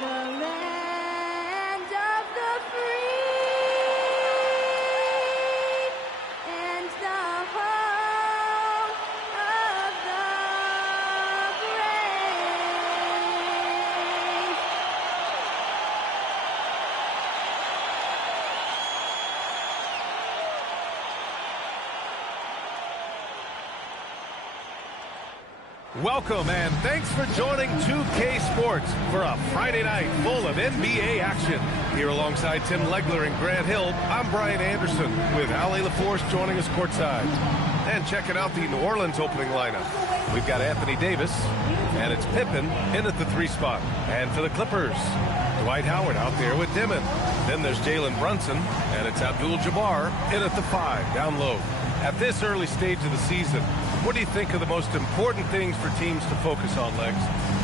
the land of the free and the home of the brave. Welcome and thanks for joining 2K Sports for a Friday night full of NBA action. Here alongside Tim Legler and Grant Hill, I'm Brian Anderson with Ali LaForce joining us courtside. And checking out the New Orleans opening lineup. We've got Anthony Davis, and it's Pippen in at the 3 spot. And for the Clippers, Dwight Howard out there with Dimon. Then there's Jalen Brunson, and it's Abdul-Jabbar in at the 5, down low. At this early stage of the season, what do you think are the most important things for teams to focus on, Legs?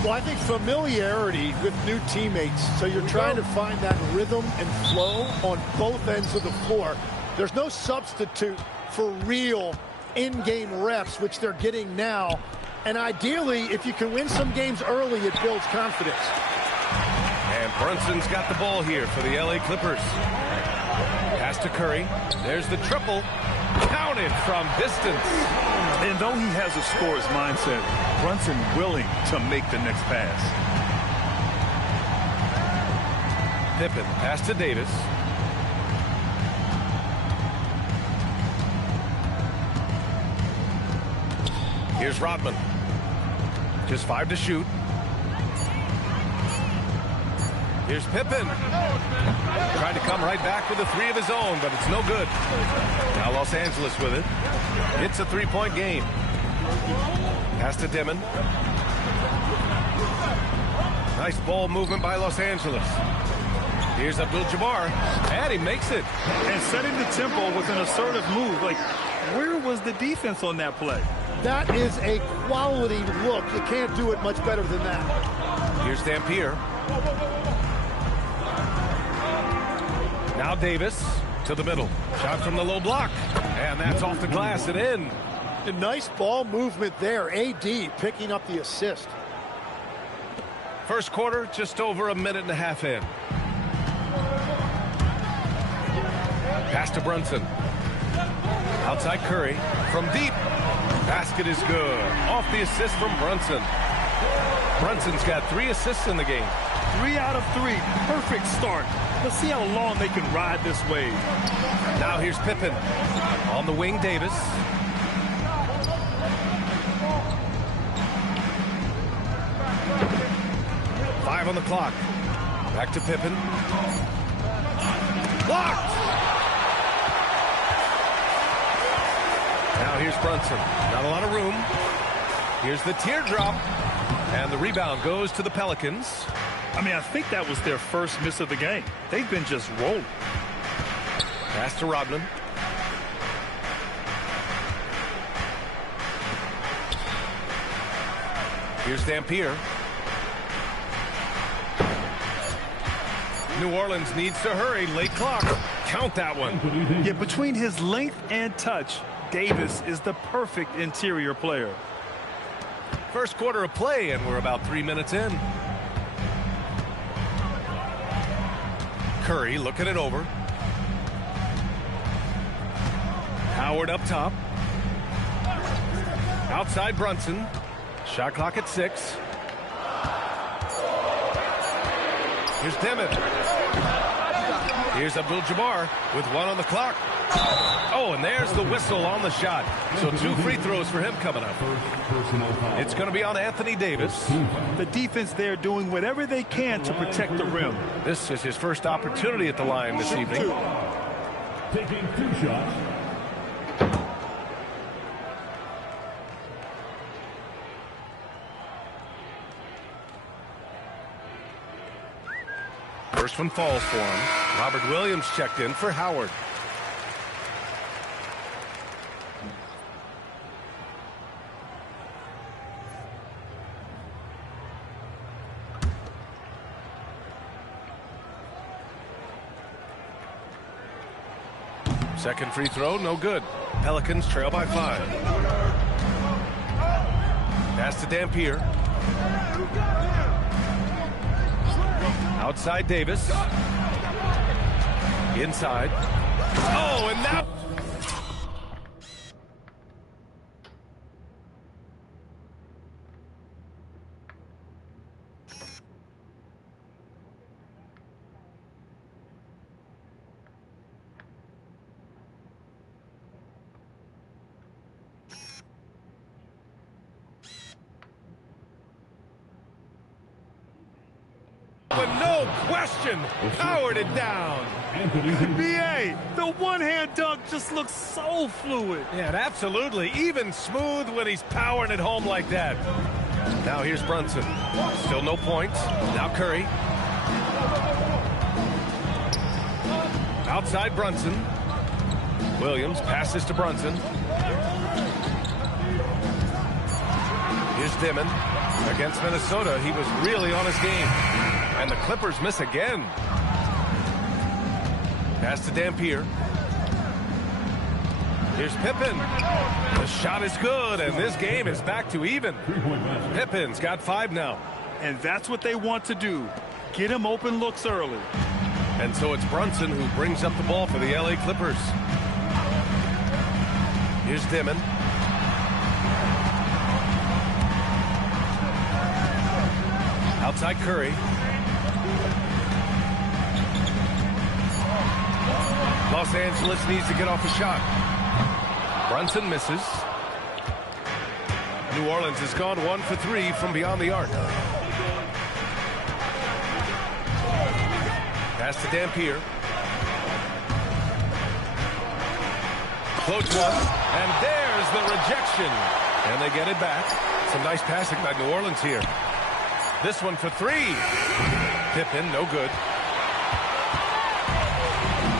Well, I think familiarity with new teammates. So you're trying to find that rhythm and flow on both ends of the floor. There's no substitute for real in-game reps, which they're getting now. And ideally, if you can win some games early, it builds confidence. And Brunson's got the ball here for the LA Clippers. Pass to Curry. There's the triple. Counted from distance. And though he has a scorer's mindset, Brunson willing to make the next pass. Pippen, pass to Davis. Here's Rodman. Just 5 to shoot. Here's Pippen. Trying to come right back with a 3 of his own, but it's no good. Now Los Angeles with it. It's a 3-point game. Pass to Dimon. Nice ball movement by Los Angeles. Here's Abdul-Jabbar, and he makes it. And setting the tempo with an assertive move. Like, where was the defense on that play? That is a quality look. You can't do it much better than that. Here's Dampier. Now Davis to the middle. Shot from the low block. And that's off the glass and in. A nice ball movement there. AD picking up the assist. First quarter, just over a minute and a half in. Pass to Brunson. Outside Curry. From deep. Basket is good. Off the assist from Brunson. Brunson's got 3 assists in the game. 3 out of 3. Perfect start. Let's see how long they can ride this wave. Now here's Pippen. On the wing, Davis. Five on the clock. Back to Pippen. Blocked! Now here's Brunson. Not a lot of room. Here's the teardrop. And the rebound goes to the Pelicans. I mean, I think that was their first miss of the game. They've been just rolling. Pass to Rodman. Here's Dampier. New Orleans needs to hurry. Late clock. Count that one. Yeah, between his length and touch, Davis is the perfect interior player. First quarter of play, and we're about 3 minutes in. Curry looking it over. Howard up top. Outside Brunson. Shot clock at 6. Here's Dimon. Here's Abdul-Jabbar with 1 on the clock. Oh, and there's the whistle on the shot. So 2 free throws for him coming up. It's going to be on Anthony Davis. The defense there doing whatever they can to protect the rim. This is his first opportunity at the line this evening. Taking 2 shots. First one falls for him. Robert Williams checked in for Howard. Second free throw, no good. Pelicans trail by 5. Pass to Dampier. Outside Davis. Inside. Oh, and now... But no question, powered it down. B.A., the one-hand dunk just looks so fluid. Yeah, absolutely. Even smooth when he's powering it home like that. Now here's Brunson. Still no points. Now Curry. Outside Brunson. Williams passes to Brunson. Here's Dimon. Against Minnesota, he was really on his game. And the Clippers miss again. Pass to Dampier. Here's Pippen. The shot is good, and this game is back to even. Pippen's got 5 now. And that's what they want to do. Get him open looks early. And so it's Brunson who brings up the ball for the LA Clippers. Here's Dimon. Outside Curry. Los Angeles needs to get off a shot. Brunson misses. New Orleans has gone 1 for 3 from beyond the arc. Pass to Dampier. Floats one, and there's the rejection. And they get it back. Some nice passing by New Orleans here. This one for 3. Pippen, no good.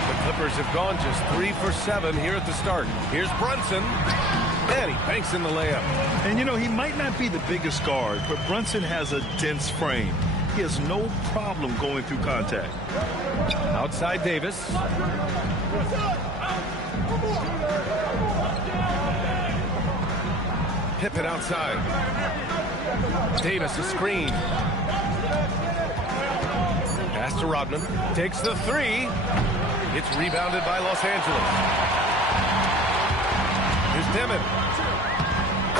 The Clippers have gone just 3 for 7 here at the start. Here's Brunson, and he banks in the layup. And, you know, he might not be the biggest guard, but Brunson has a dense frame. He has no problem going through contact. Outside Davis. Pippen outside. Davis a screen. Pass to Rodman. Takes the 3. It's rebounded by Los Angeles. Here's Dimon.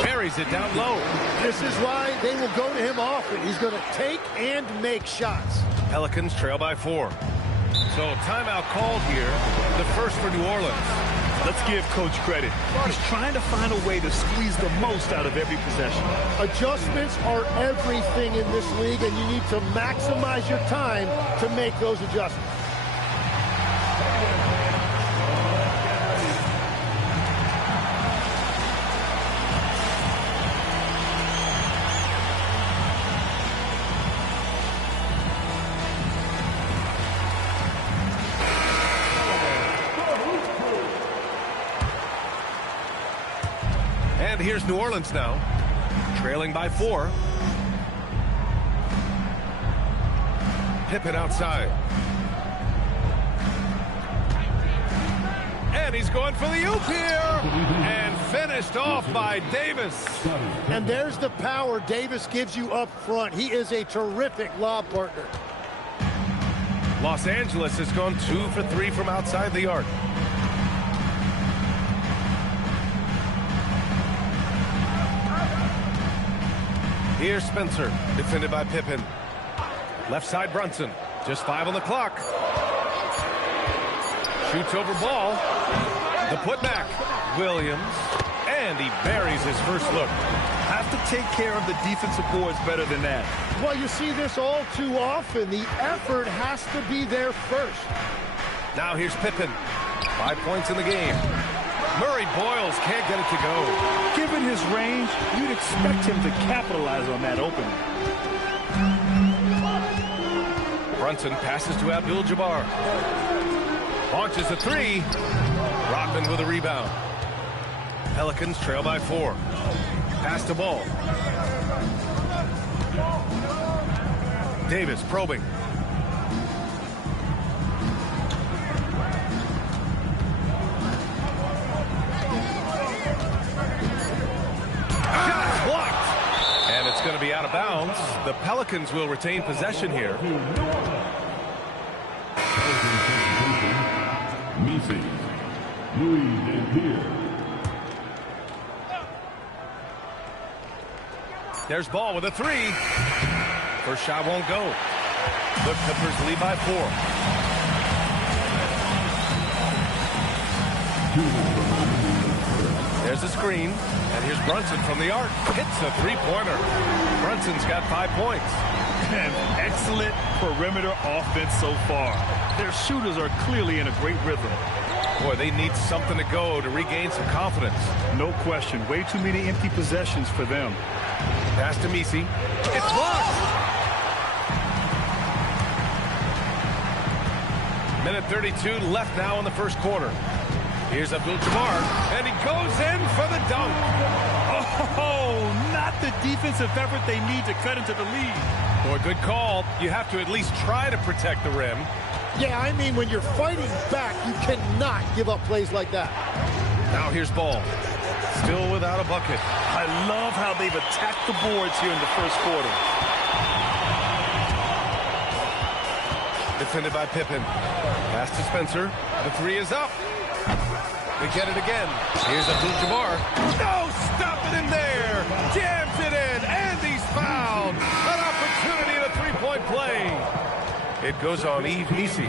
Carries it down low. This is why they will go to him often. He's going to take and make shots. Pelicans trail by 4. So timeout called here. The first for New Orleans. Let's give Coach credit. He's trying to find a way to squeeze the most out of every possession. Adjustments are everything in this league, and you need to maximize your time to make those adjustments. And here's New Orleans now, trailing by 4. Pippen outside. And he's going for the oop here. And finished off by Davis. And there's the power Davis gives you up front. He is a terrific lob partner. Los Angeles has gone 2 for 3 from outside the arc. Here's Spencer, defended by Pippen. Left side Brunson, just 5 on the clock. Shoots over ball. The putback, Williams, and he buries his first look. Have to take care of the defensive boards better than that. Well, you see this all too often. The effort has to be there first. Now here's Pippen, 5 points in the game. Murray Boyles can't get it to go. Given his range, you'd expect him to capitalize on that opening. Brunson passes to Abdul-Jabbar. Launches a 3. Rodman with a rebound. Pelicans trail by 4. Pass to ball. Davis probing. Going to be out of bounds. The Pelicans will retain possession here. Open substitution. Messi. Louis Dampier. There's Ball with a three. First shot won't go. The Clippers lead by 4. There's a screen, and here's Brunson from the arc. Hits a three-pointer. Brunson's got 5 points. And excellent perimeter offense so far. Their shooters are clearly in a great rhythm. Boy, they need something to go to regain some confidence. No question. Way too many empty possessions for them. Pass to Messi. It's blocked. Minute 32 left now in the first quarter. Here's Abdul-Jabbar, and he goes in for the dunk. Oh, not the defensive effort they need to cut into the lead. Boy, good call. You have to at least try to protect the rim. Yeah, I mean, when you're fighting back, you cannot give up plays like that. Now here's Ball. Still without a bucket. I love how they've attacked the boards here in the first quarter. Defended by Pippen. Pass to Spencer. The three is up. We get it again. Here's Abdul-Jabbar. No, stop it in there. Jams it in, and he's fouled. An opportunity in a three-point play. It goes on Yves Messi.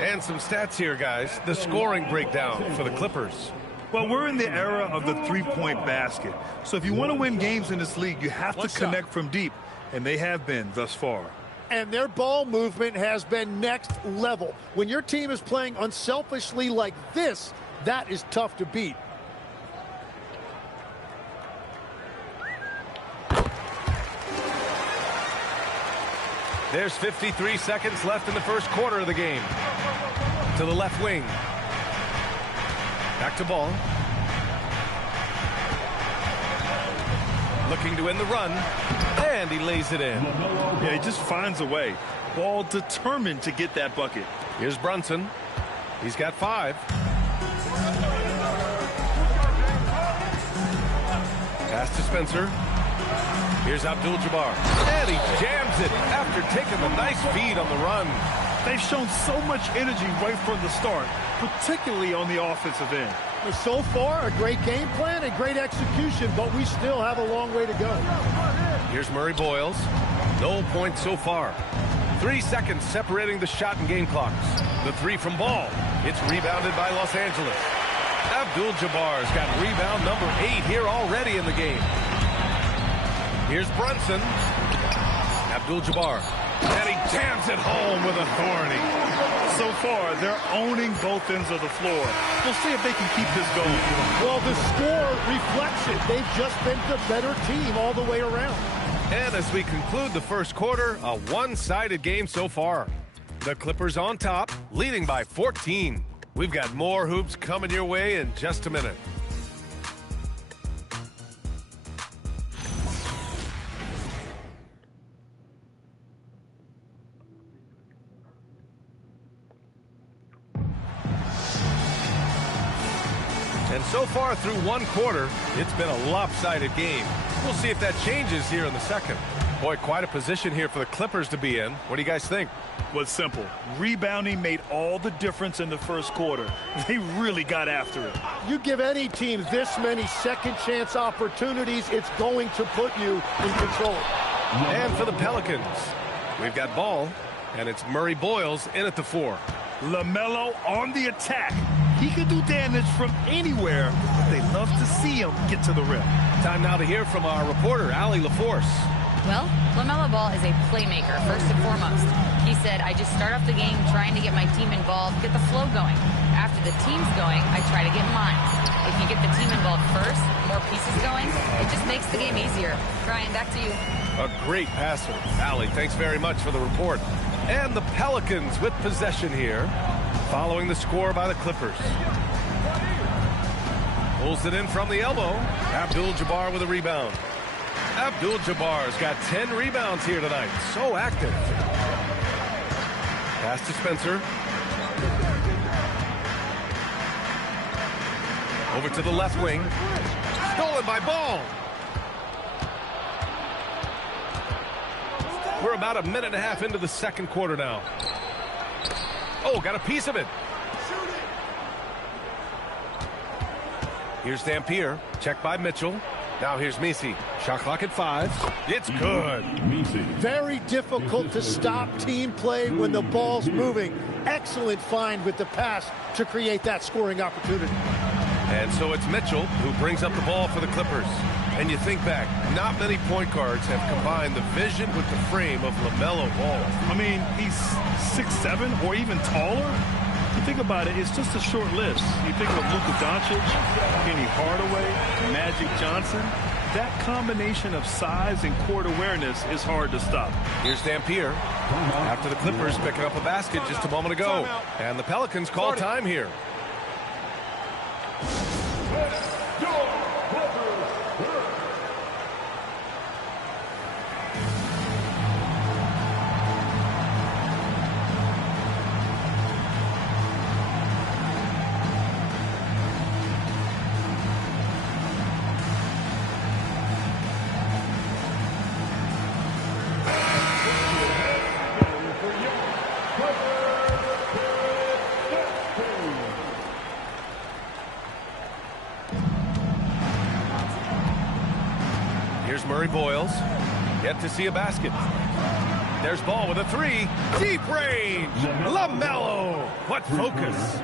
And some stats here, guys. The scoring breakdown for the Clippers. Well, we're in the era of the three-point basket. So if you want to win games in this league, you have to connect from deep. And they have been thus far. And their ball movement has been next level. When your team is playing unselfishly like this, that is tough to beat. There's 53 seconds left in the first quarter of the game. To the left wing. Back to Ball. Looking to win the run. And he lays it in. Yeah, he just finds a way. Ball determined to get that bucket. Here's Brunson. He's got 5. Pass to Spencer. Here's Abdul-Jabbar. And he jams it after taking a nice feed on the run. They've shown so much energy right from the start, particularly on the offensive end. So far, a great game plan and great execution, but we still have a long way to go. Here's Murray Boyles. No points so far. 3 seconds separating the shot and game clocks. The three from Ball. It's rebounded by Los Angeles. Abdul-Jabbar's got rebound number 8 here already in the game. Here's Brunson. Abdul-Jabbar. And he jams it home with authority. So far, they're owning both ends of the floor. We'll see if they can keep this going. Well, the score reflects it. They've just been the better team all the way around. And as we conclude the first quarter, a one-sided game so far. The Clippers on top, leading by 14. We've got more hoops coming your way in just a minute. And so far through one quarter, it's been a lopsided game. We'll see if that changes here in the second. Boy, quite a position here for the Clippers to be in. What do you guys think? Was simple. Rebounding made all the difference in the first quarter. They really got after it. You give any team this many second chance opportunities, it's going to put you in control. And for the Pelicans, we've got Ball, and it's Murray Boyles in at the 4. LaMelo on the attack. He can do damage from anywhere, but they love to see him get to the rim. Time now to hear from our reporter, Allie LaForce. Well, LaMelo Ball is a playmaker, first and foremost. He said, I just start off the game trying to get my team involved, get the flow going. After the team's going, I try to get mine. If you get the team involved first, more pieces going, it just makes the game easier. Brian, back to you. A great passer. Allie, thanks very much for the report. And the Pelicans with possession here, following the score by the Clippers. Pulls it in from the elbow. Abdul-Jabbar with a rebound. Abdul-Jabbar's got 10 rebounds here tonight. So active. Pass to Spencer. Over to the left wing. Stolen by Ball. We're about a minute and a half into the second quarter now. Oh, got a piece of it. Here's Dampier. Check by Mitchell. Now here's Messi. Shot clock at 5. It's good. Very difficult to stop team play when the ball's moving. Excellent find with the pass to create that scoring opportunity. And so it's Mitchell who brings up the ball for the Clippers. And you think back, not many point guards have combined the vision with the frame of LaMelo Ball. I mean, he's 6'7" or even taller. You think about it, it's just a short list. You think of Luka Doncic, Penny Hardaway, Magic Johnson. That combination of size and court awareness is hard to stop. Here's Dampier. After the Clippers picking up a basket just a moment ago. And the Pelicans call time here. Here's Murray Boyles. Yet to see a basket. There's Ball with a 3. Deep range. LaMelo. What focus.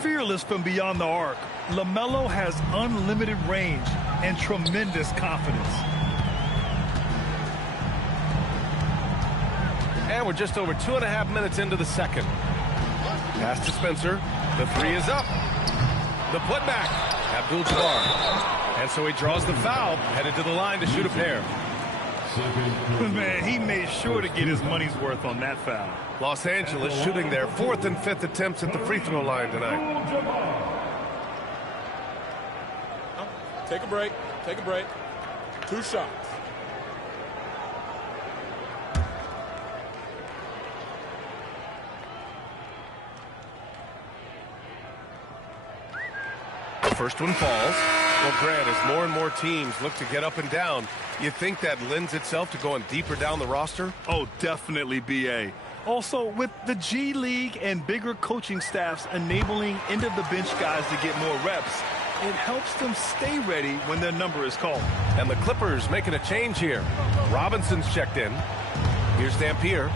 Fearless from beyond the arc. LaMelo has unlimited range and tremendous confidence. And we're just over 2.5 minutes into the second. Pass to Spencer. The 3 is up. The putback. Abdul-Jabbar. And so he draws the foul, headed to the line to shoot a pair. Man, he made sure to get his money's worth on that foul. Los Angeles shooting their 4th and 5th attempts at the free throw line tonight. Take a break. Take a break. 2 shots. The first one falls. Well, Grant, as more and more teams look to get up and down, you think that lends itself to going deeper down the roster? Oh, definitely, B.A. Also, with the G League and bigger coaching staffs enabling end-of-the-bench guys to get more reps, it helps them stay ready when their number is called. And the Clippers making a change here. Robinson's checked in. Here's Dampier.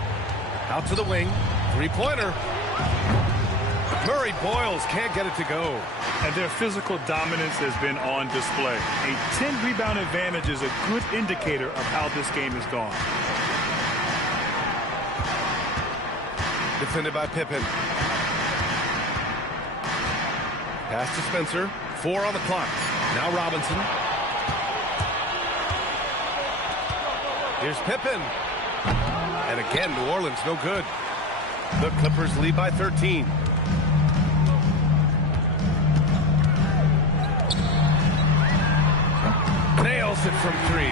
Out to the wing. 3-pointer. Murray Boyles can't get it to go. And their physical dominance has been on display. A 10-rebound advantage is a good indicator of how this game has gone. Defended by Pippen. Pass to Spencer. 4 on the clock. Now Robinson. Here's Pippen. And again, New Orleans no good. The Clippers lead by 13. Nails it from 3.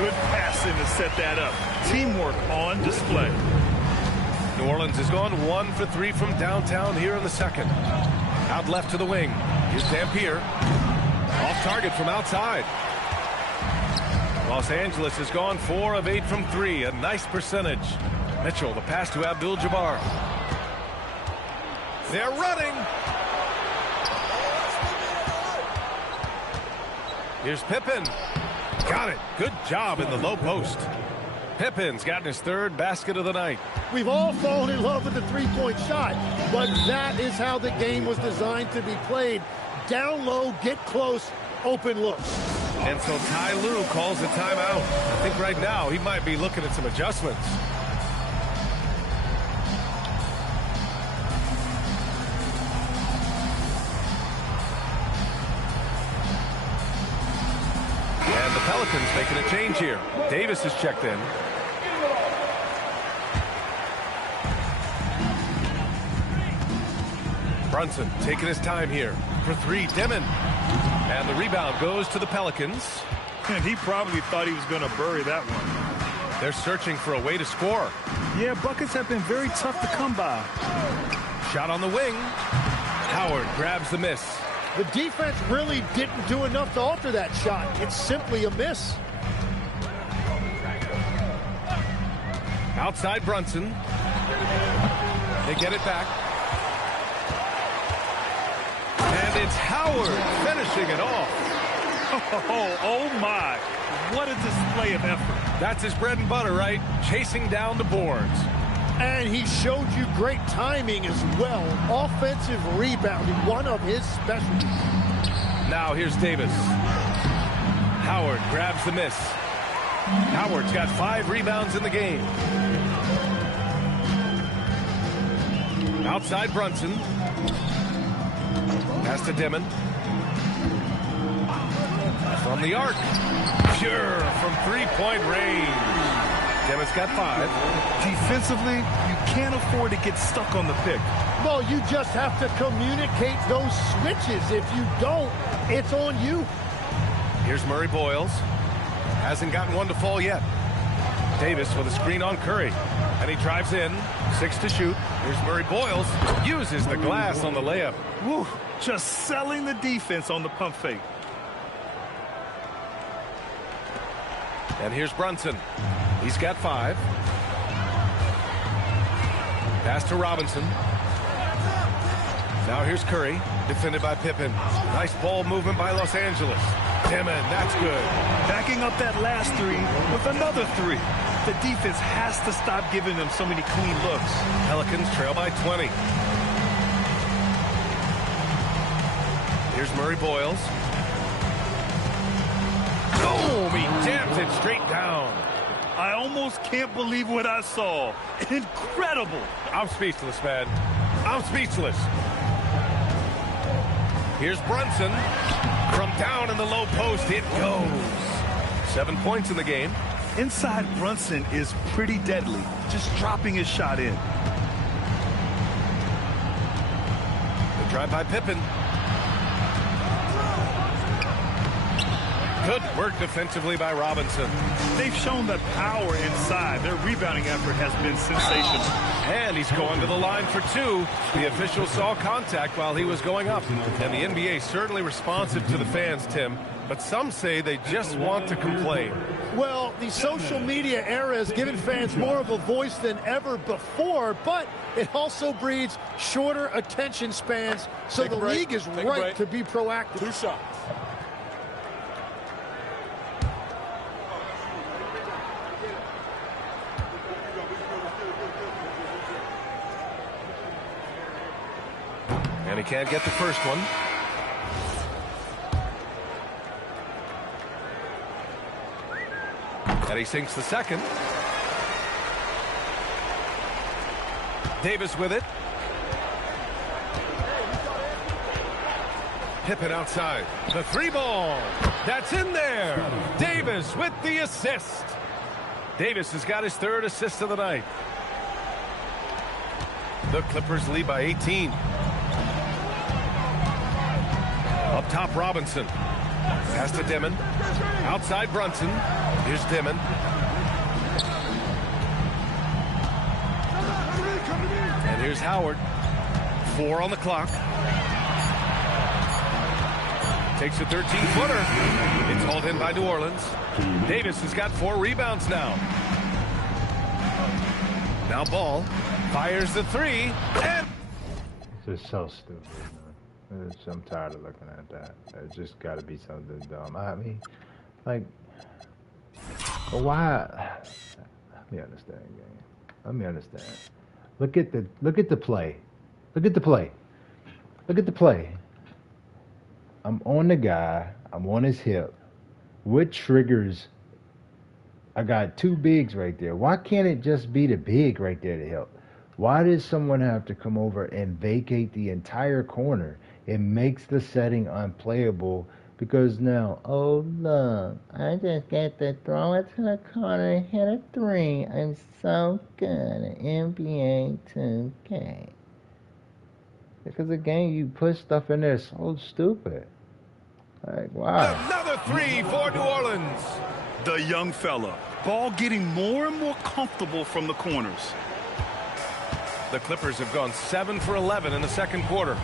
Good passing to set that up. Teamwork on display. New Orleans has gone 1 for 3 from downtown here in the second. Out left to the wing. Here's Dampier. Off target from outside. Los Angeles has gone 4 of 8 from 3. A nice percentage. Mitchell, the pass to Abdul-Jabbar. They're running. Here's Pippen. Got it. Good job in the low post. Pippen's gotten his 3rd basket of the night. We've all fallen in love with the three-point shot, but that is how the game was designed to be played. Down low, get close, open looks. And so Ty Lue calls a timeout. I think right now he might be looking at some adjustments. And the Pelicans making a change here. Davis is checked in. Brunson taking his time here. For 3, Demon. And the rebound goes to the Pelicans. And he probably thought he was going to bury that one. They're searching for a way to score. Yeah, buckets have been very tough to come by. Shot on the wing. Howard grabs the miss. The defense really didn't do enough to alter that shot. It's simply a miss. Outside Brunson. They get it back. It's Howard finishing it off. Oh my. What a display of effort. That's his bread and butter, right? Chasing down the boards. And he showed you great timing as well. Offensive rebounding, one of his specialties. Now here's Davis. Howard grabs the miss. Howard's got 5 rebounds in the game. Outside Brunson. Pass to Dimon. From the arc. Pure from three-point range. Dimmon's got 5. Defensively, you can't afford to get stuck on the pick. Well, you just have to communicate those switches. If you don't, it's on you. Here's Murray Boyles. Hasn't gotten one to fall yet. Davis with a screen on Curry. And he drives in. 6 to shoot. Here's Murray Boyles. Uses the glass on the layup. Woo, just selling the defense on the pump fake. And here's Brunson. He's got 5. Pass to Robinson. Now here's Curry, defended by Pippen. Nice ball movement by Los Angeles. Dimon, that's good. Backing up that last 3 with another 3. The defense has to stop giving them so many clean looks. Pelicans trail by 20. Here's Murray Boyles. Boom! He jams it straight down. I almost can't believe what I saw. Incredible. I'm speechless, man. I'm speechless. Here's Brunson. From down in the low post, it goes. 7 points in the game. Inside Brunson is pretty deadly, just dropping his shot in. The drive by Pippen. Good work defensively by Robinson. They've shown that power inside. Their rebounding effort has been sensational. And he's going to the line for 2. The official saw contact while he was going up. And the NBA certainly responsive to the fans, Tim. But some say they just want to complain. Well, the social media era has given fans more of a voice than ever before, but it also breeds shorter attention spans, so the league is right to be proactive. 2 shots. And he can't get the first one. And he sinks the second. Davis with it. Pippen outside. The 3 ball. That's in there. Davis with the assist. Davis has got his 3rd assist of the night. The Clippers lead by 18. Up top, Robinson. Pass to Dimon. Outside Brunson. Here's Dimon. And here's Howard. 4 on the clock. Takes a 13-footer. It's hauled in by New Orleans. Davis has got 4 rebounds now. Now Ball fires the 3. And it's just so stupid, man. I'm tired of looking at that. It's just got to be something dumb. I mean, like, why? Let me understand, gang. Let me understand. Look at the play. Look at the play. Look at the play. I'm on the guy. I'm on his hip. What triggers? I got 2 bigs right there. Why can't it just be the big right there to help? Why does someone have to come over and vacate the entire corner? It makes the setting unplayable because now, oh look, I just get to throw it to the corner and hit a 3. I'm so good at NBA 2K. Because again, you put stuff in there so stupid. Like, wow. Another 3 for New Orleans. The young fella. Ball getting more and more comfortable from the corners. The Clippers have gone 7 for 11 in the second quarter.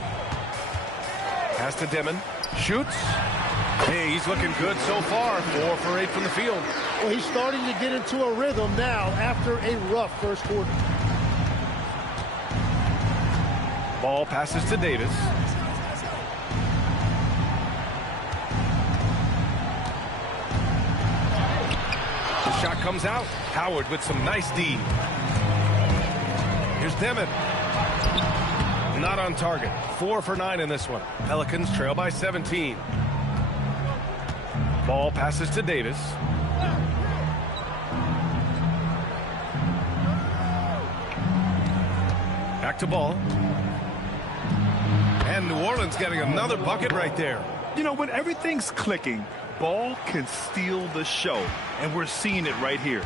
Pass to Dimon. Shoots. Hey, he's looking good so far. 4 for 8 from the field. Well, he's starting to get into a rhythm now after a rough first quarter. Ball passes to Davis. Shot comes out. Howard with some nice D. Here's Demon. Not on target. 4 for 9 in this one. Pelicans trail by 17. Ball passes to Davis. Back to Ball. And New Orleans getting another bucket right there. You know, when everything's clicking, Ball can steal the show, and we're seeing it right here.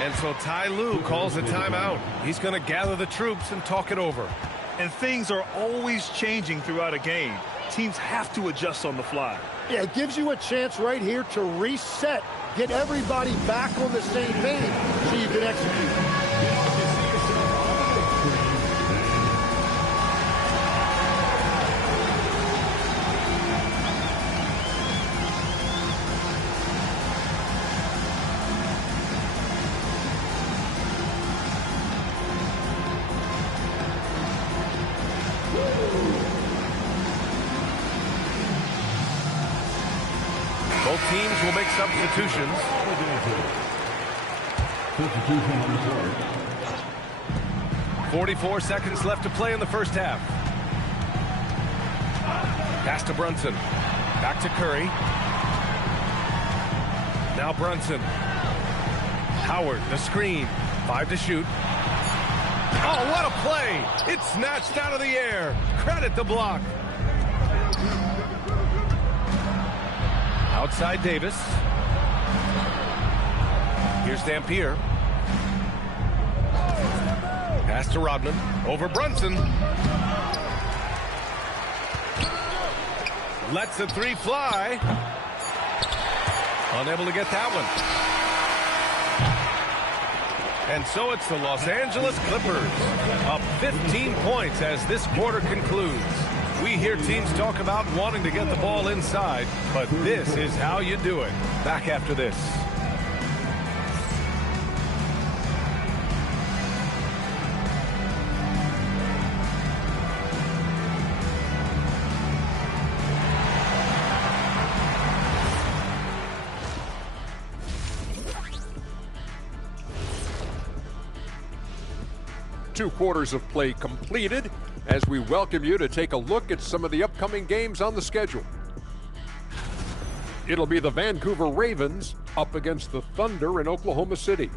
And so Ty Lue calls a timeout. He's going to gather the troops and talk it over. And things are always changing throughout a game. Teams have to adjust on the fly. Yeah, it gives you a chance right here to reset, get everybody back on the same page so you can execute. Both teams will make substitutions. 44 seconds left to play in the first half. Pass to Brunson. Back to Curry. Now Brunson. Howard, the screen. 5 to shoot. Oh, what a play! It's snatched out of the air. Credit the block. Outside Davis. Here's Dampier. Pass to Rodman. Over Brunson. Lets the 3 fly. Unable to get that one. And so it's the Los Angeles Clippers up 15 points as this quarter concludes. We hear teams talk about wanting to get the ball inside, but this is how you do it. Back after this. Two quarters of play completed as we welcome you to take a look at some of the upcoming games on the schedule. It'll be the Vancouver Ravens up against the Thunder in Oklahoma City.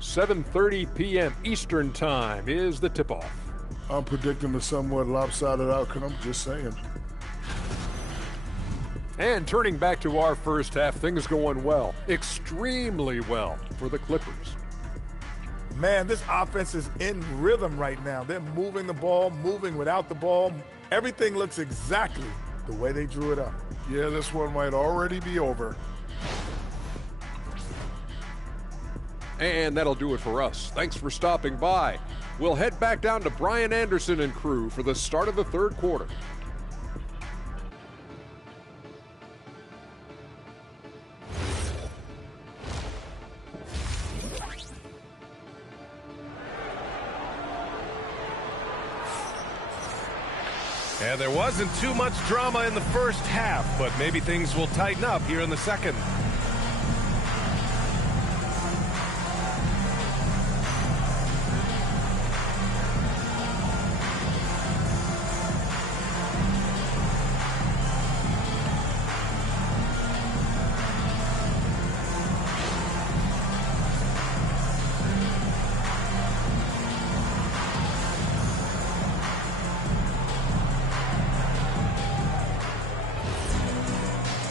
7:30 p.m. Eastern Time is the tip-off. I'm predicting a somewhat lopsided outcome, just saying. And turning back to our first half, things going well, extremely well for the Clippers. Man, this offense is in rhythm right now. They're moving the ball, moving without the ball. Everything looks exactly the way they drew it up. Yeah, this one might already be over. And that'll do it for us. Thanks for stopping by. We'll head back down to Brian Anderson and crew for the start of the third quarter. And there wasn't too much drama in the first half, but maybe things will tighten up here in the second.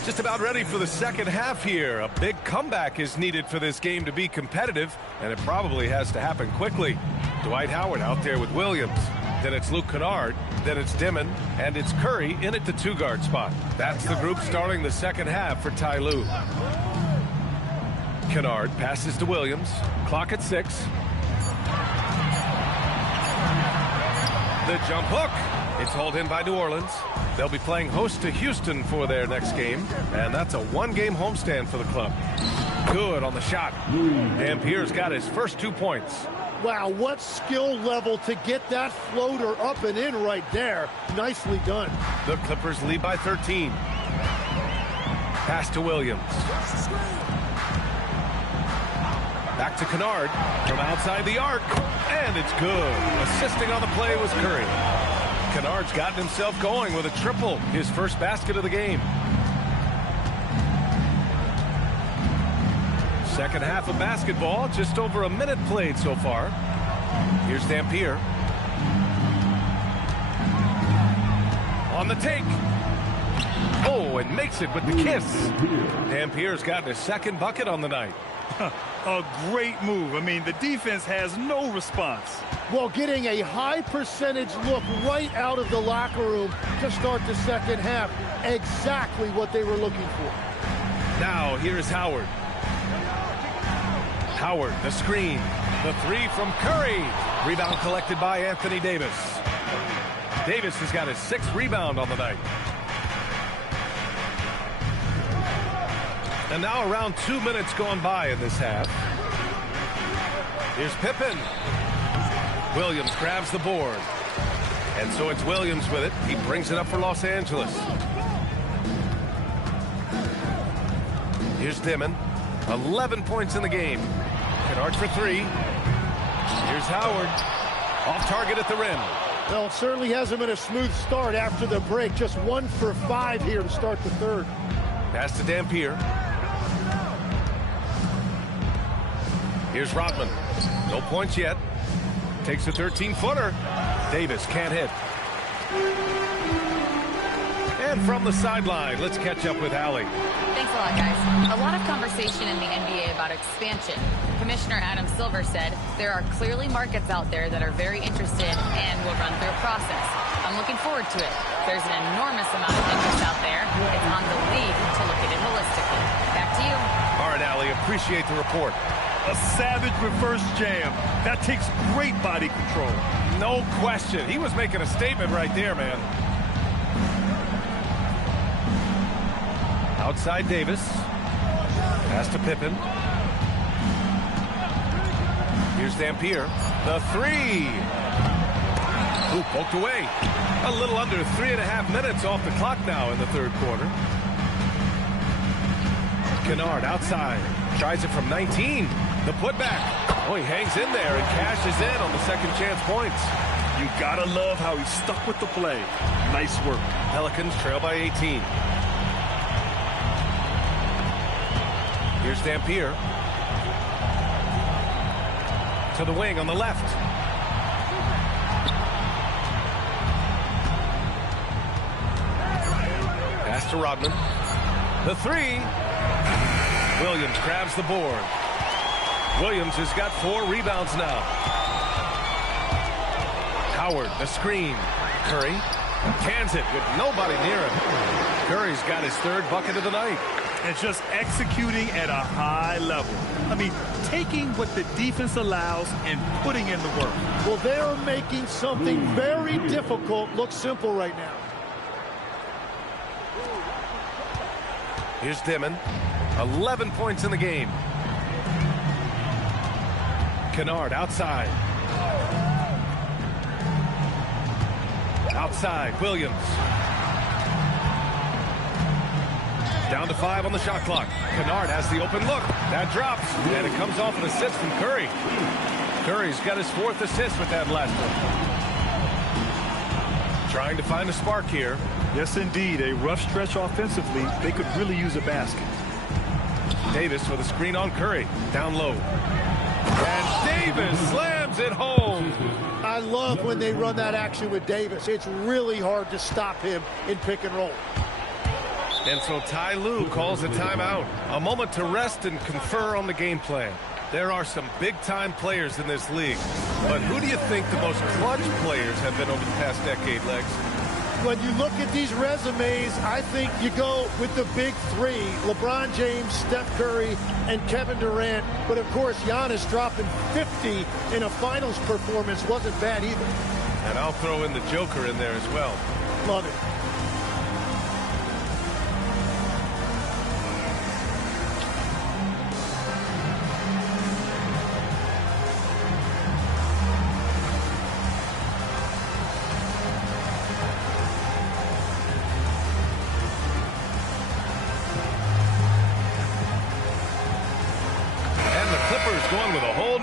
Just about ready for the second half here. A big comeback is needed for this game to be competitive, and it probably has to happen quickly. Dwight Howard out there with Williams. Then it's Luke Kennard. Then it's Dimon. And it's Curry in at the 2-guard spot. That's the group starting the second half for Ty Lue. Kennard passes to Williams. Clock at 6. The jump hook. It's hauled in by New Orleans. They'll be playing host to Houston for their next game, and that's a one-game homestand for the club. Good on the shot. Dampier's got his first 2 points. Wow, what skill level to get that floater up and in right there. Nicely done. The Clippers lead by 13. Pass to Williams. Back to Kennard from outside the arc, and it's good. Assisting on the play was Curry. Kennard's gotten himself going with a triple, his first basket of the game. Second half of basketball, just over a minute played so far. Here's Dampier. On the take. Oh, and makes it with the kiss. Dampier's gotten his second bucket on the night. A great move. I mean, the defense has no response. Well, getting a high percentage look right out of the locker room to start the second half. Exactly what they were looking for. Now, here's Howard. Howard, the screen. The three from Curry. Rebound collected by Anthony Davis. Davis has got his 6th rebound on the night. And now around 2 minutes gone by in this half. Here's Pippen. Williams grabs the board. And so it's Williams with it. He brings it up for Los Angeles. Here's Dimon. 11 points in the game. Kennard for 3. Here's Howard. Off target at the rim. Well, it certainly hasn't been a smooth start after the break. Just 1 for 5 here to start the third. Pass to Dampier. Here's Rodman. No points yet. Takes a 13-footer. Davis can't hit. And from the sideline, let's catch up with Allie. Thanks a lot, guys. A lot of conversation in the NBA about expansion. Commissioner Adam Silver said there are clearly markets out there that are very interested and will run through a process. I'm looking forward to it. There's an enormous amount of interest out there. It's on the league to look at it holistically. Back to you. All right, Allie, appreciate the report. A savage reverse jam. That takes great body control. No question. He was making a statement right there, man. Outside Davis. Pass to Pippen. Here's Dampier. The 3. Ooh, poked away. A little under 3.5 minutes off the clock now in the third quarter. Kennard outside. Tries it from 19. The putback. Oh, he hangs in there and cashes in on the second chance points. You gotta love how he stuck with the play. Nice work. Pelicans trail by 18. Here's Dampier. To the wing on the left. Pass to Rodman. The 3. Williams grabs the board. Williams has got 4 rebounds now. Howard, the screen. Curry cans it with nobody near him. Curry's got his 3rd bucket of the night. And just executing at a high level. I mean, taking what the defense allows and putting in the work. Well, they're making something very difficult look simple right now. Here's Dimon. 11 points in the game. Kennard outside. Outside, Williams. Down to 5 on the shot clock. Kennard has the open look. That drops, and it comes off an assist from Curry. Curry's got his 4th assist with that last one. Trying to find a spark here. Yes, indeed. A rough stretch offensively. They could really use a basket. Davis with a screen on Curry. Down low. And Davis slams it home. I love when they run that action with Davis. It's really hard to stop him in pick and roll. And so Ty Lue calls a timeout. A moment to rest and confer on the game plan. There are some big-time players in this league. But who do you think the most clutch players have been over the past decade, Legs? When you look at these resumes, I think you go with the big 3. LeBron James, Steph Curry, and Kevin Durant. But, of course, Giannis dropping 50 in a finals performance wasn't bad either. And I'll throw in the Joker in there as well. Love it. Going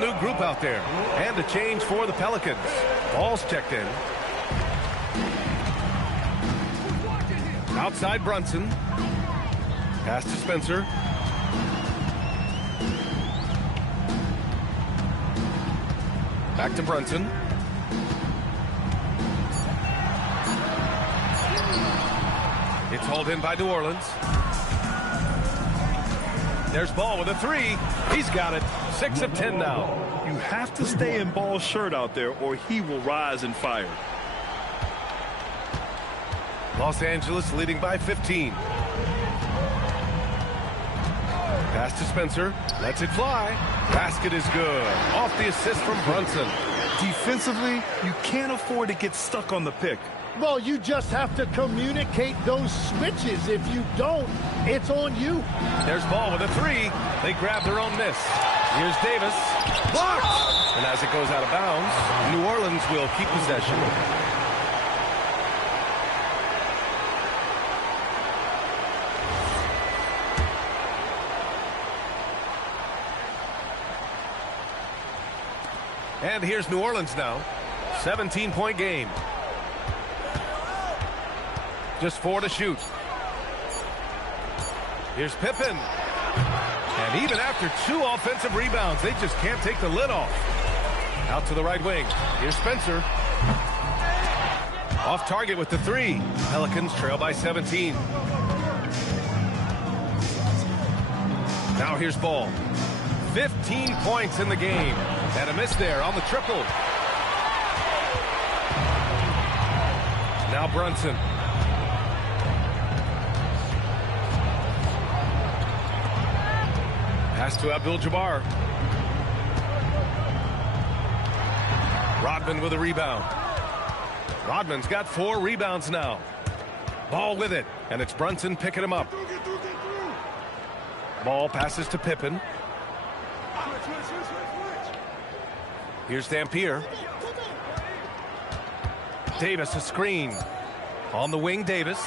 new group out there. And a change for the Pelicans. Ball's checked in. Outside Brunson. Pass to Spencer. Back to Brunson. It's hauled in by New Orleans. There's Ball with a three. He's got it. 6 of 10 now. You have to stay in Ball's shirt out there or he will rise and fire. Los Angeles leading by 15. Pass to Spencer. Lets it fly. Basket is good. Off the assist from Brunson. Defensively, you can't afford to get stuck on the pick. Well, you just have to communicate those switches. If you don't, it's on you. There's Ball with a three. They grab their own miss. Here's Davis. Blocked! And as it goes out of bounds, New Orleans will keep possession. And here's New Orleans now. 17-point game. Just 4 to shoot. Here's Pippen. And even after 2 offensive rebounds, they just can't take the lid off. Out to the right wing. Here's Spencer. Off target with the three. Pelicans trail by 17. Now here's Ball. 15 points in the game. And a miss there on the triple. Now Brunson. Pass to Abdul-Jabbar. Rodman with a rebound. Rodman's got 4 rebounds now. Ball with it, and it's Brunson picking him up. Ball passes to Pippen. Here's Dampier. Davis, a screen. On the wing, Davis.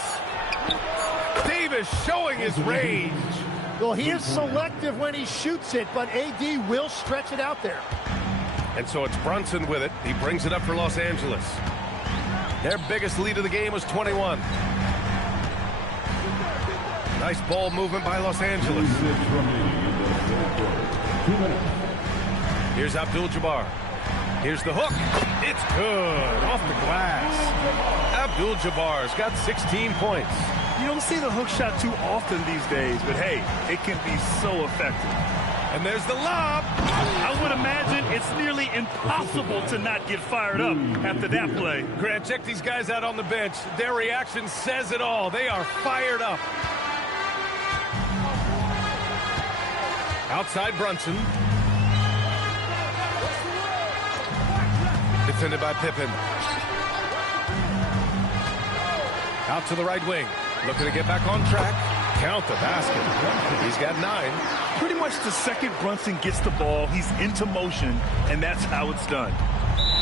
Davis showing his range. Well, he is selective when he shoots it, but AD will stretch it out there. And so it's Brunson with it. He brings it up for Los Angeles. Their biggest lead of the game was 21. Nice ball movement by Los Angeles. Here's Abdul-Jabbar. Here's the hook. It's good. Off the glass. Abdul-Jabbar's got 16 points. You don't see the hook shot too often these days, but hey, it can be so effective. And there's the lob. I would imagine it's nearly impossible to not get fired up after that play. Grant, check these guys out on the bench. Their reaction says it all. They are fired up. Outside Brunson. Defended by Pippen. Out to the right wing. Looking to get back on track. Count the basket. He's got 9. Pretty much the second Brunson gets the ball, he's into motion, and that's how it's done.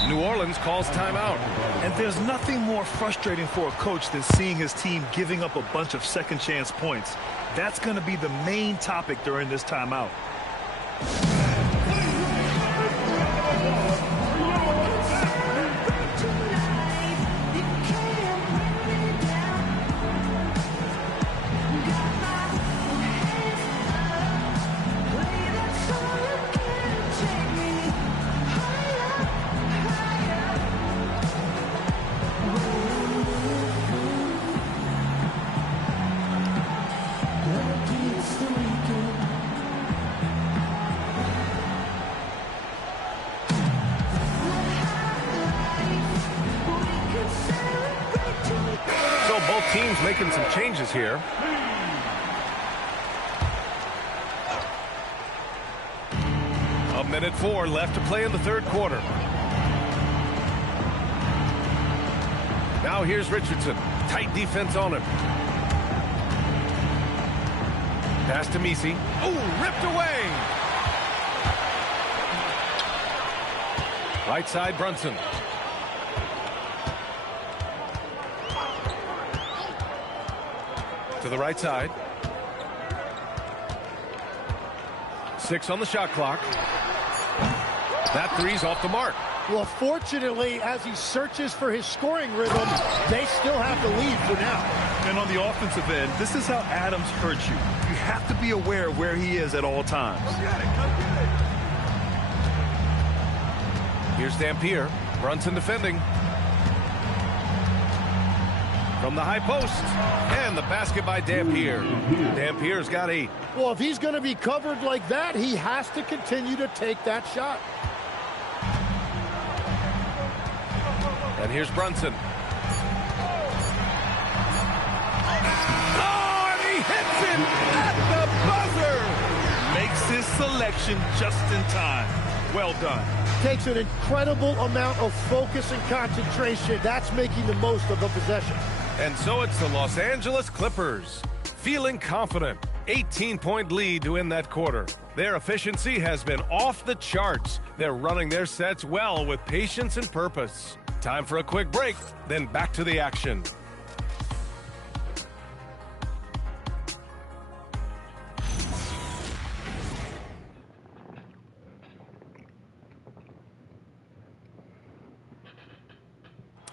New Orleans calls timeout. And there's nothing more frustrating for a coach than seeing his team giving up a bunch of second chance points. That's going to be the main topic during this timeout. Teams making some changes here. A minute 4 left to play in the third quarter. Now here's Richardson. Tight defense on him. Pass to Messi. Oh, ripped away. Right side Brunson. To the right side. 6 on the shot clock. That three's off the mark. Well, fortunately, as he searches for his scoring rhythm, they still have the lead for now. And on the offensive end, this is how Adams hurts you. You have to be aware of where he is at all times. Here's Dampier. Brunson defending. From the high post. And the basket by Dampier. Dampier's got 8. Well, if he's going to be covered like that, he has to continue to take that shot. And here's Brunson. Oh, and he hits it at the buzzer! Makes his selection just in time. Well done. Takes an incredible amount of focus and concentration. That's making the most of the possession. And so it's the Los Angeles Clippers. Feeling confident. 18-point lead to win that quarter. Their efficiency has been off the charts. They're running their sets well with patience and purpose. Time for a quick break, then back to the action.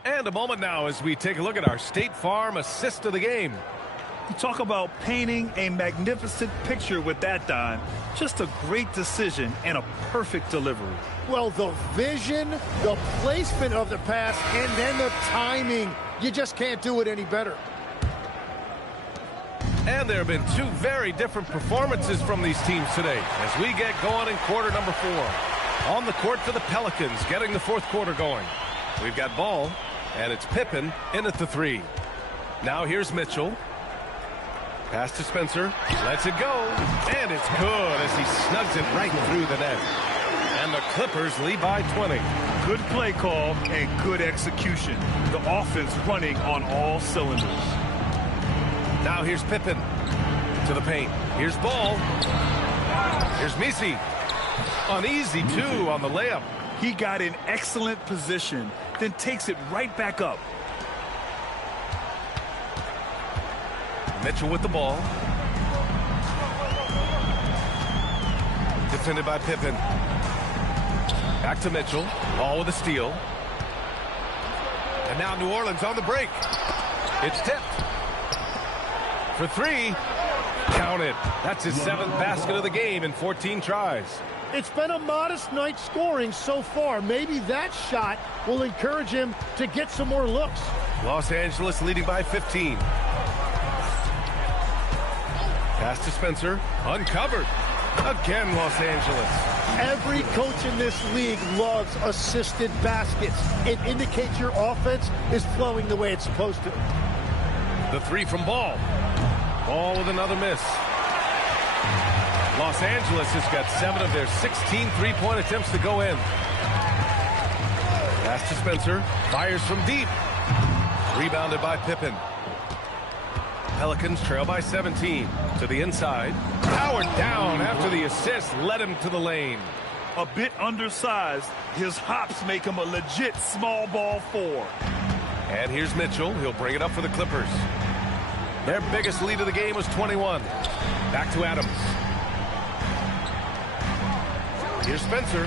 And a moment now as we take a look at our State Farm assist of the game. You talk about painting a magnificent picture with that dime. Just a great decision and a perfect delivery. Well, the vision, the placement of the pass, and then the timing. You just can't do it any better. And there have been 2 very different performances from these teams today as we get going in quarter number 4. On the court for the Pelicans, getting the 4th quarter going. We've got ball, and it's Pippen in at the 3. Now here's Mitchell. Pass to Spencer. Lets it go. And it's good as he snugs it right through the net. And the Clippers lead by 20. Good play call and good execution. The offense running on all cylinders. Now here's Pippen to the paint. Here's Ball. Here's Messi. An easy 2 on the layup. He got in excellent position, then takes it right back up. Mitchell with the ball. Defended by Pippen. Back to Mitchell. Ball with a steal. And now New Orleans on the break. It's tipped. For 3. Count it. That's his 7th basket of the game in 14 tries. It's been a modest night scoring so far. Maybe that shot will encourage him to get some more looks. Los Angeles leading by 15. Pass to Spencer. Uncovered. Again, Los Angeles. Every coach in this league loves assisted baskets. It indicates your offense is flowing the way it's supposed to. The 3 from Ball. Ball with another miss. Los Angeles has got 7 of their 16 three-point attempts to go in. Pass to Spencer. Fires from deep. Rebounded by Pippen. Pelicans trail by 17. To the inside. Powered down after the assist led him to the lane. A bit undersized. His hops make him a legit small ball 4. And here's Mitchell. He'll bring it up for the Clippers. Their biggest lead of the game was 21. Back to Adams. Here's Spencer.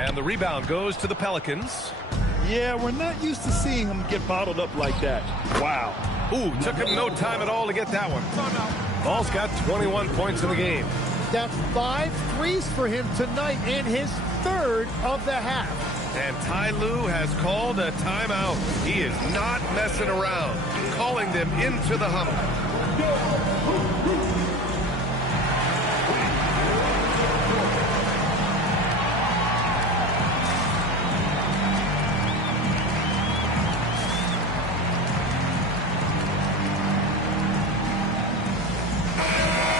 And the rebound goes to the Pelicans. Yeah, we're not used to seeing him get bottled up like that. Wow. Ooh, took him no time at all to get that one. Ball's got 21 points in the game. That's 5 threes for him tonight and his 3rd of the half. And Ty Lue has called a timeout. He is not messing around, calling them into the huddle.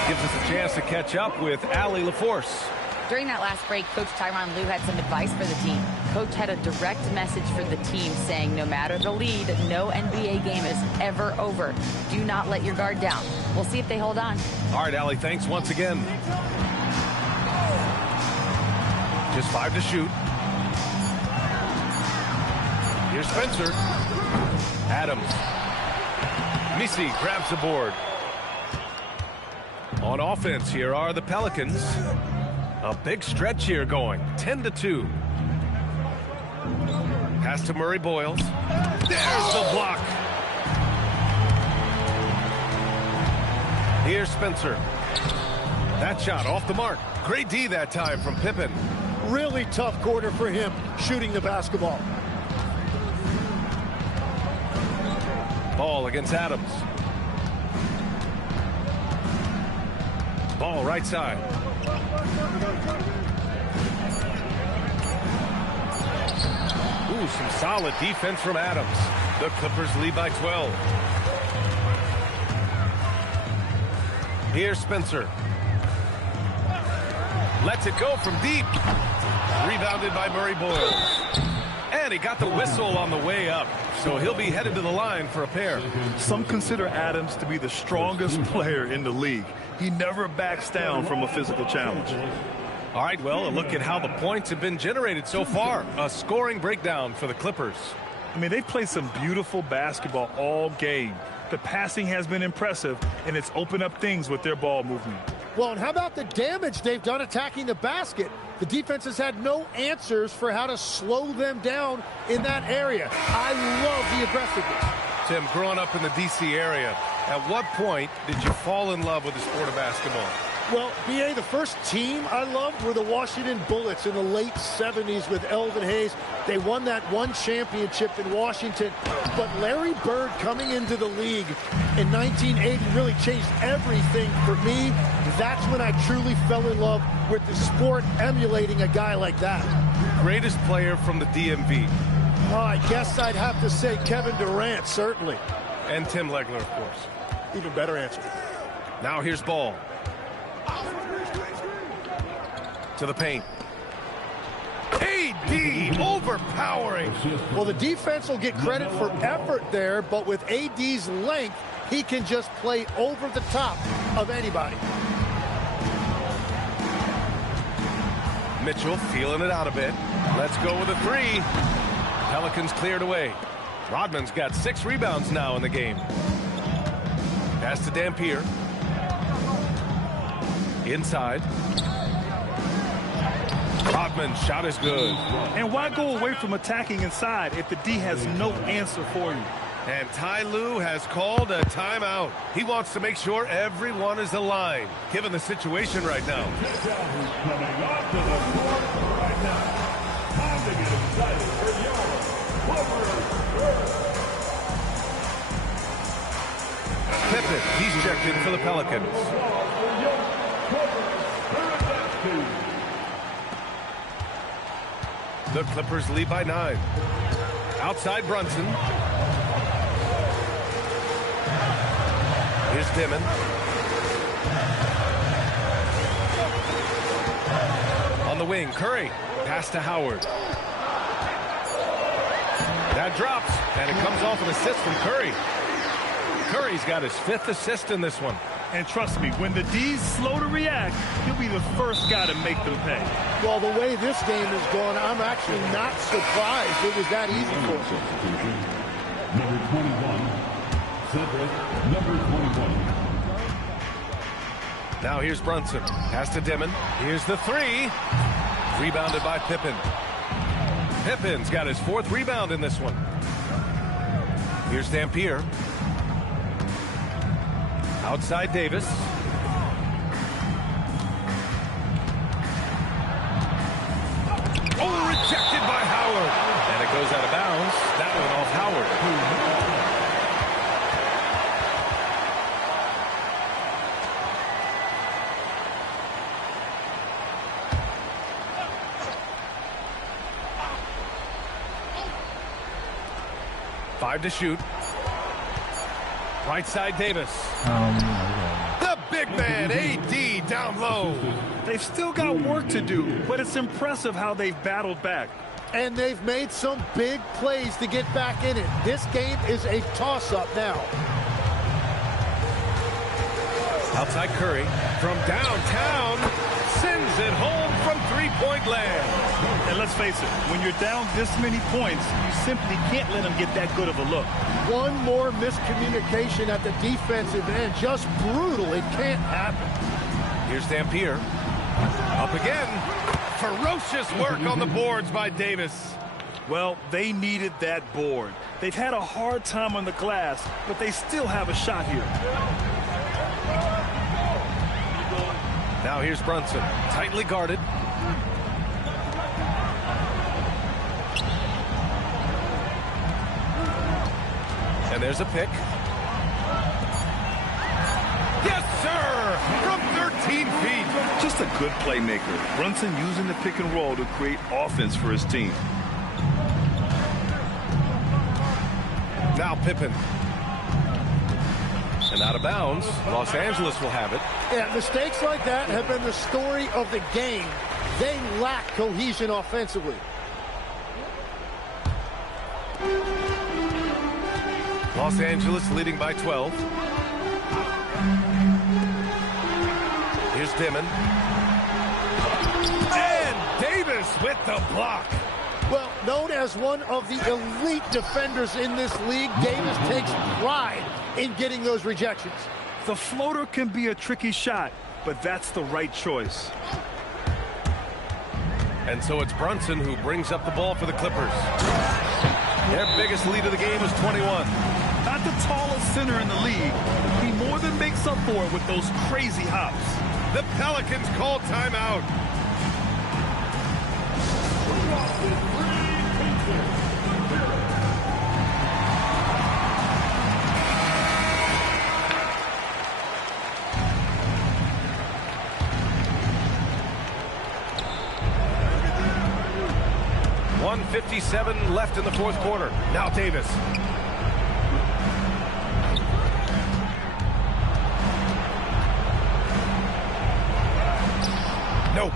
Gives us a chance to catch up with Allie LaForce. During that last break, Coach Tyronn Lue had some advice for the team. Coach had a direct message for the team saying no matter the lead, no NBA game is ever over. Do not let your guard down. We'll see if they hold on. All right, Allie, thanks once again. Just 5 to shoot. Here's Spencer. Adams. Messi grabs the board. On offense, here are the Pelicans. A big stretch here going, 10-2. Pass to Murray Boyles. There's the block. Here's Spencer. That shot off the mark. Great D that time from Pippen. Really tough quarter for him shooting the basketball. Ball against Adams. Ball right side. Ooh, some solid defense from Adams. The Clippers lead by 12. Here's Spencer. Lets it go from deep. Rebounded by Murray Boyles. And he got the whistle on the way up. So he'll be headed to the line for a pair. Some consider Adams to be the strongest player in the league. He never backs down from a physical challenge. All right, well, a look at how the points have been generated so far. A scoring breakdown for the Clippers. I mean, they've played some beautiful basketball all game. The passing has been impressive, and it's opened up things with their ball movement. Well, and how about the damage they've done attacking the basket? The defense has had no answers for how to slow them down in that area. I love the aggressiveness. Tim, growing up in the D.C. area, at what point did you fall in love with the sport of basketball? Well, B.A., the first team I loved were the Washington Bullets in the late 70s with Elvin Hayes. They won that one championship in Washington. But Larry Bird coming into the league in 1980 really changed everything for me. That's when I truly fell in love with the sport, emulating a guy like that. Greatest player from the DMV? Oh, I guess I'd have to say Kevin Durant, certainly. And Tim Legler, of course. Even better answer. Now here's Ball. To the paint. AD overpowering. Well, the defense will get credit for effort there, but with AD's length, he can just play over the top of anybody. Mitchell feeling it out a bit. Let's go with a three. Pelicans cleared away. Rodman's got 6 rebounds now in the game. Pass to Dampier. Inside. Rodman's shot is good. And why go away from attacking inside if the D has no answer for you? And Ty Lue has called a timeout. He wants to make sure everyone is aligned, given the situation right now. Pippen, he's checked in for the Pelicans. The Clippers lead by 9. Outside Brunson. Here's Dimon. On the wing, Curry. Pass to Howard. That drops, and it comes off an assist from Curry. Curry's got his 5th assist in this one. And trust me, when the D's slow to react, he'll be the first guy to make them pay. Well, the way this game is going, I'm actually not surprised it was that easy for him. Number 21, Cedric, number 21. Now here's Brunson. Pass to Dimon. Here's the 3. Rebounded by Pippen. Pippen's got his 4th rebound in this one. Here's Dampier. Outside Davis. Oh, rejected by Howard. And it goes out of bounds. That one off Howard. 5 to shoot. Right side Davis. The big man, AD, down low. They've still got work to do, but it's impressive how they've battled back. And they've made some big plays to get back in it. This game is a toss-up now. Outside Curry from downtown. Sends it home from three-point land. And let's face it, when you're down this many points, you simply can't let them get that good of a look. One more miscommunication at the defensive end. Just brutal. It can't happen. Here's Dampier. Up again. Ferocious work on the boards by Davis. Well, they needed that board. They've had a hard time on the glass, but they still have a shot here. Now here's Brunson, tightly guarded. And there's a pick. Yes, sir! From 13 feet. Just a good playmaker. Brunson using the pick and roll to create offense for his team. Now Pippen. And out of bounds. Los Angeles will have it. Yeah, mistakes like that have been the story of the game. They lack cohesion offensively. Los Angeles leading by 12. Here's Dimon. And Davis with the block. Well, known as one of the elite defenders in this league, Davis takes pride in getting those rejections. The floater can be a tricky shot, but that's the right choice. And so it's Brunson who brings up the ball for the Clippers. Their biggest lead of the game is 21. Not the tallest center in the league. He more than makes up for it with those crazy hops. The Pelicans call timeout. .157 left in the fourth quarter. Now Davis. Nope.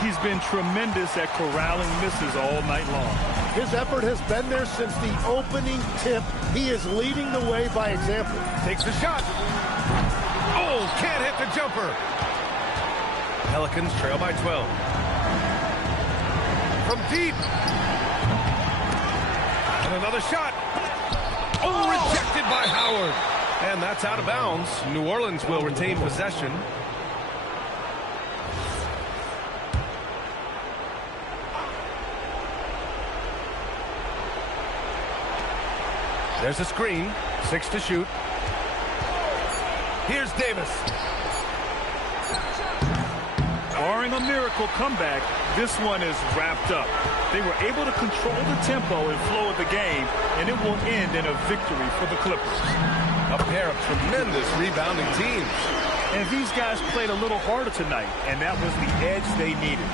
He's been tremendous at corralling misses all night long. His effort has been there since the opening tip. He is leading the way by example. Takes the shot. Oh, can't hit the jumper. Pelicans trail by 12. From deep. And another shot. Oh, rejected by Howard. And that's out of bounds. New Orleans will retain possession. There's a screen. 6 to shoot. Here's Davis. Barring a miracle comeback, this one is wrapped up. They were able to control the tempo and flow of the game, and it will end in a victory for the Clippers. A pair of tremendous rebounding teams. And these guys played a little harder tonight, and that was the edge they needed.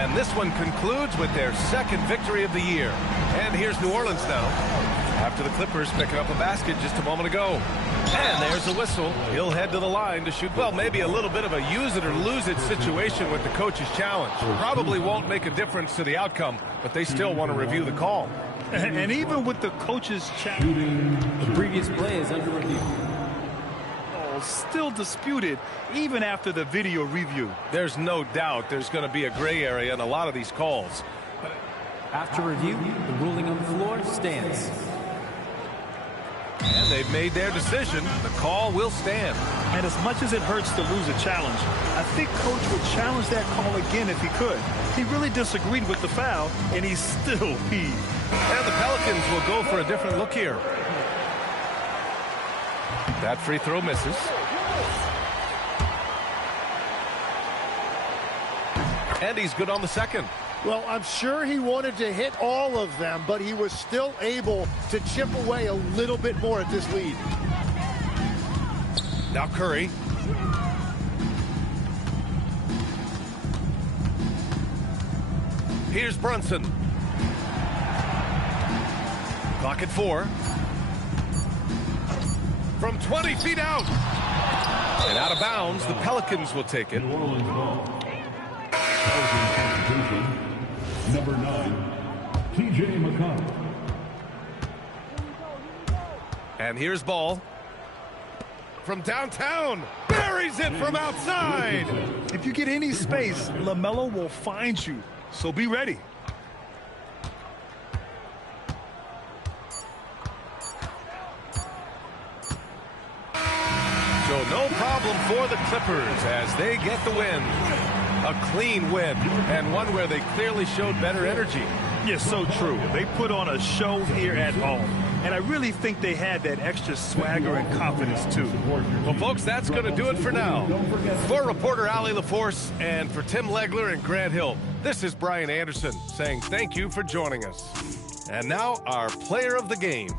And this one concludes with their second victory of the year. And here's New Orleans now. After the Clippers picking up a basket just a moment ago. And there's a whistle. He'll head to the line to shoot, well, maybe a little bit of a use it or lose it situation with the coach's challenge. Probably won't make a difference to the outcome, but they still want to review the call. And even with the coach's challenge, the previous play is under review. Still disputed even after the video review. There's no doubt there's going to be a gray area in a lot of these calls. After review, the ruling on the floor stands. And they've made their decision. The call will stand. And as much as it hurts to lose a challenge, I think Coach would challenge that call again if he could. He really disagreed with the foul, and he still heaved. And the Pelicans will go for a different look here. That free throw misses. And he's good on the second. Well, I'm sure he wanted to hit all of them, but he was still able to chip away a little bit more at this lead. Now Curry. Here's Brunson. Clock at 4. From 20 feet out. And out of bounds, the Pelicans will take it. Number 9, T.J. McConnell. And here's Ball. From downtown. Buries it from outside. If you get any space, LaMelo will find you. So be ready. So no problem for the Clippers as they get the win. A clean win, and one where they clearly showed better energy. Yes, so true. They put on a show here at home. And I really think they had that extra swagger and confidence, too. Well, folks, that's going to do it for now. For reporter Allie LaForce and for Tim Legler and Grant Hill, this is Brian Anderson saying thank you for joining us. And now, our player of the game.